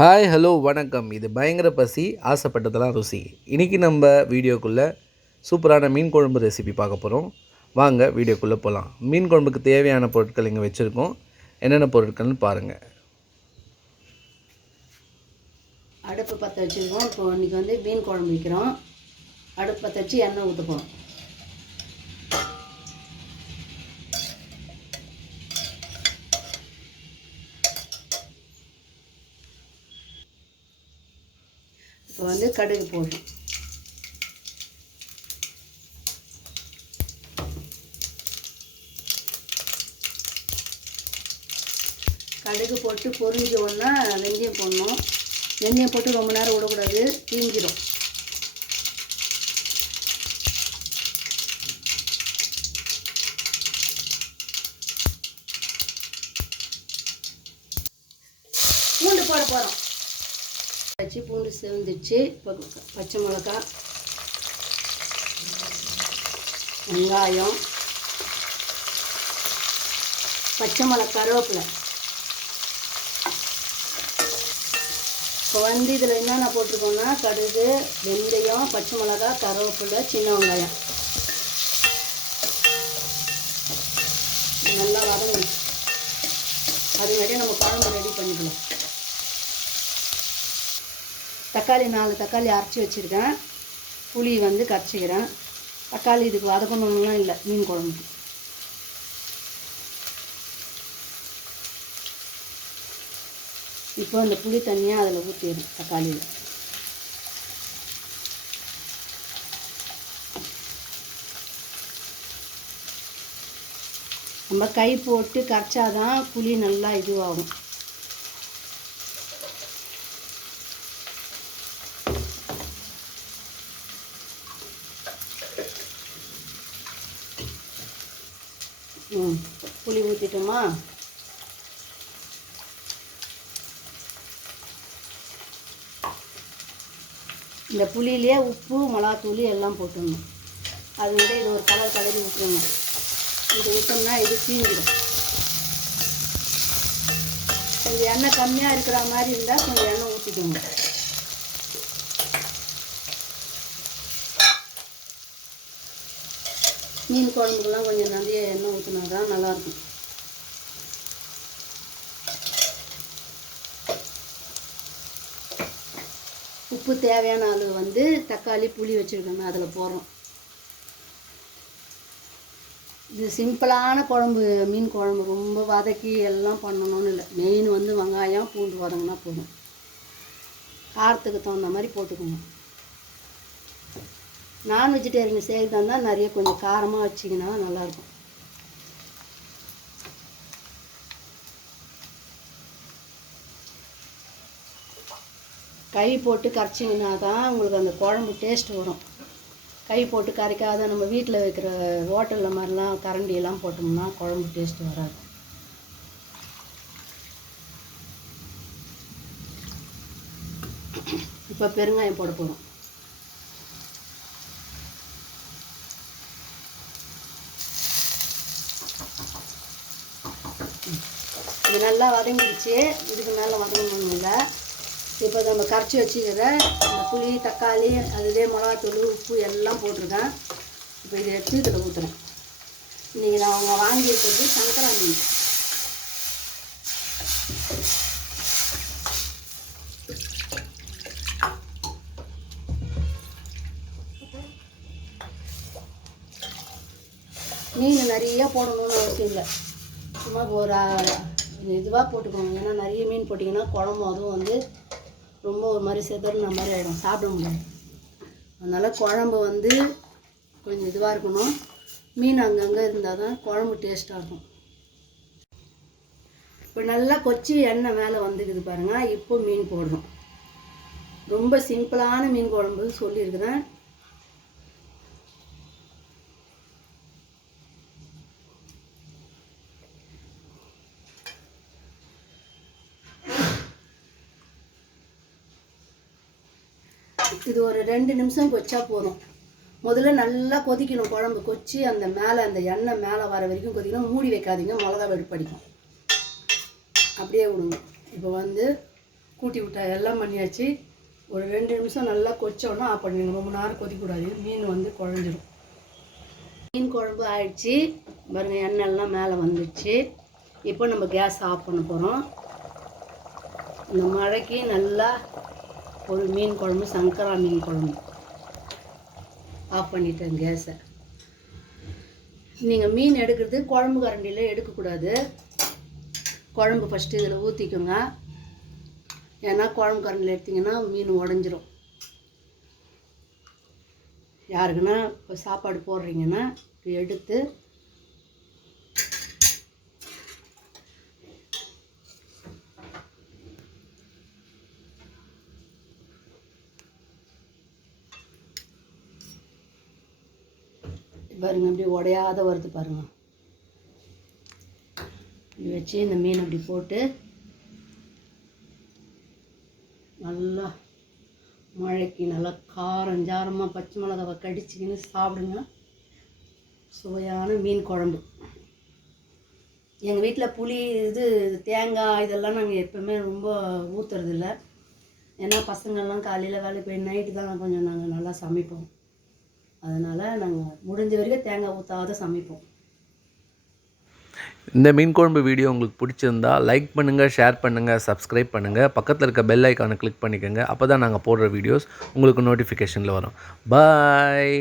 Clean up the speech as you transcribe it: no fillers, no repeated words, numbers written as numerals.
Hi hello வணக்கம். இது பயங்கர பசி, ஆசைப்பட்டதெல்லாம் ருசி. இன்றைக்கி நம்ம வீடியோக்குள்ளே சூப்பரான மீன் குழம்பு ரெசிபி பார்க்க போகிறோம். வாங்க வீடியோக்குள்ளே போகலாம். மீன் குழம்புக்கு தேவையான பொருட்கள் இங்கே வச்சுருக்கோம். என்னென்ன பொருட்கள்னு பாருங்கள். அடுப்பு பற்ற வச்சுருக்கோம். இப்போ இன்றைக்கி மீன் குழம்பு வைக்கிறோம். அடுப்பு பற்ற வச்சு எண்ணெய் ஊற்ற போகிறோம். இப்போ கடுகு போடுறோம். கடுகு போட்டு பொரிஞ்ச உடனே வெந்தயம் போடணும். வெந்தயம் போட்டு ரொம்ப நேரம் விடக்கூடாது, தீஞ்சிடும். பூண்டு போட போகிறோம். வச்சு பூண்டு சேர்ந்துச்சு. இப்போ பச்சை மிளகா, வெங்காயம், பச்சை மிளகா, கருவேப்பிலை. இப்போ இதில் என்னென்ன போட்டிருக்கோன்னா கடுகு, வெந்தயம், பச்சை மிளகா, கருவேப்பிலை, சின்ன வெங்காயம் நல்லா வதங்கணும். அதுங்காட்டியே நம்ம குழம்பு ரெடி பண்ணிக்கலாம். தக்காளி 4 தக்காளி அரைச்சி வச்சுருக்கேன். புளி கரைச்சிக்கிறேன். தக்காளி இதுக்கு வதக்கணும்லாம் இல்லை மீன் குழம்புக்கு. இப்போ அந்த புளி தண்ணியாக அதில் ஊற்றிடும். தக்காளியில் நம்ம கை போட்டு கரைச்சாதான் புளி நல்லா இதுவாகும். புளி ஊற்றிட்டோமா? இந்த புளியிலே உப்பு, மிளகாத்தூள் எல்லாம் போட்டுடணும். அது இது ஒரு கலர் கலரி விட்டுருணும். இது விட்டோம்னா இது தீஞ்சிடும். கொஞ்சம் எண்ணெய் கம்மியாக இருக்கிற மாதிரி இருந்தால் கொஞ்சம் எண்ணெய் ஊற்றிக்கோங்க. மீன் குழம்புக்கெல்லாம் கொஞ்சம் நிறைய எண்ணெய் ஊற்றினா தான் நல்லாயிருக்கும். உப்பு தேவையான அளவு தக்காளி, புளி வச்சுருக்கோங்க, அதில் போடுறோம். இது சிம்பிளான குழம்பு, மீன் குழம்பு. ரொம்ப வதக்கி எல்லாம் பண்ணணும்னு இல்லை. மெயின் வெங்காயம், பூண்டு வதங்கினா போதும். காரத்துக்கு தகுந்த மாதிரி போட்டுக்கோங்க. நான் வெஜிடேரியன் செய்கிறதா இருந்தால் நிறைய கொஞ்சம் காரமாக வச்சிங்கன்னா நல்லாயிருக்கும். கை போட்டு கரைச்சிங்கன்னா தான் உங்களுக்கு அந்த குழம்பு டேஸ்ட் வரும். கை போட்டு கரைக்காத நம்ம வீட்டில் வைக்கிற ஹோட்டலில் மாதிரிலாம் கரண்டியெல்லாம் போட்டோம்னா குழம்பு டேஸ்ட் வராது. இப்போ பெருங்காயம் போட போகிறோம். இது நல்லா வதங்கிடுச்சு. இதுக்கு மேலே வதங்கணும் இல்லை. இப்போ நம்ம கரைச்சி வச்சுக்கிற இந்த புளி, தக்காளி, அதுலேயே மிளகாத்தூள், உப்பு எல்லாம் போட்டிருக்கேன். இப்போ இதை எடுத்து இதில் ஊற்றுறேன். இன்றைக்கி நான் அவங்க வாங்கியிருக்கிறது சங்கரா மீன். மீன் நிறைய போடணும்னு அவசியம் இல்லை. சும்மா ஒரு இதுவாக போட்டுக்கோங்க. ஏன்னா நிறைய மீன் போட்டிங்கன்னா குழம்பு அதுவும் ரொம்ப ஒரு மாதிரி செதறின மாதிரி ஆகிடும், சாப்பிட முடியாது. அதனால் குழம்பு கொஞ்சம் இதுவாக இருக்கணும். மீன் அங்கங்கே இருந்தால் தான் குழம்பு டேஸ்ட்டாக இருக்கும். இப்போ நல்லா கொச்சி எண்ணெய் மேலே வந்துக்குது பாருங்கள். இப்போ மீன் போடணும். ரொம்ப சிம்பிளான மீன் குழம்பு சொல்லியிருக்கிறேன். இது ஒரு 2 நிமிஷம் கொச்சா போதும். முதல்ல நல்லா கொதிக்கணும் குழம்பு. கொச்சி அந்த மேலே அந்த எண்ணெய் மேலே வர வரைக்கும் கொதிக்கணும். மூடி வைக்காதீங்க, மிளகா வெடுப்படிக்கும். அப்படியே விடுங்க. இப்போ கூட்டி விட்டா எல்லாம் பண்ணியாச்சு. ஒரு 2 நிமிஷம் நல்லா கொதிச்சோன்னா ஆஃப் பண்ணிடுங்க. ரொம்ப நேரம் கொதிக்கக்கூடாது, மீன் வந்து குழஞ்சிடும். மீன் குழம்பு ஆயிடுச்சு பாருங்கள், எண்ணெய்லாம் மேலே வந்துடுச்சு. இப்போ நம்ம கேஸ் ஆஃப் பண்ண போகிறோம். இந்த மழைக்கு நல்லா ஒரு மீன் குழம்பு, சங்கரா மீன் குழம்பு. ஆஃப் பண்ணிட்டேன் கேஸை. நீங்கள் மீன் எடுக்கிறது குழம்பு கரண்டியில் எடுக்கக்கூடாது. குழம்பு ஃபஸ்ட்டு இதில் ஊற்றிக்கோங்க. ஏன்னா குழம்பு கரண்டியில் எடுத்திங்கன்னா மீன் உடஞ்சிரும். யாருக்குன்னா இப்போ சாப்பாடு போடுறீங்கன்னா எடுத்து பாருங்கள், அப்படி உடையாத வருது பாருங்கள். இப்படி வச்சு இந்த மீன் அப்படி போட்டு நல்லா மழைக்கு நல்லா காரஞ்சாரமாக பச்சை மிளகாவை கடிச்சிக்கின்னு சாப்பிடுங்க. சுவையான மீன் குழம்பு. எங்கள் வீட்டில் புளி தேங்காய் இதெல்லாம் நாங்கள் எப்போவுமே ரொம்ப ஊற்றுறதில்ல. ஏன்னா பசங்கள்லாம் காலையில் வேலைக்கு போய் நைட்டு தான் கொஞ்சம் நாங்கள் நல்லா சமைப்போம். அதனால் நாங்கள் முடிஞ்ச வரைக்கும் தேங்காய் ஊற்றாத சமைப்போம். இந்த மீன் குழம்பு வீடியோ உங்களுக்கு பிடிச்சிருந்தா லைக் பண்ணுங்கள், ஷேர் பண்ணுங்கள், சப்ஸ்கிரைப் பண்ணுங்கள். பக்கத்தில் இருக்க பெல் ஐக்கானை கிளிக் பண்ணிக்கோங்க. அப்போ தான் நாங்கள் போடுற வீடியோஸ் உங்களுக்கு நோட்டிஃபிகேஷனில் வரும். பாய்.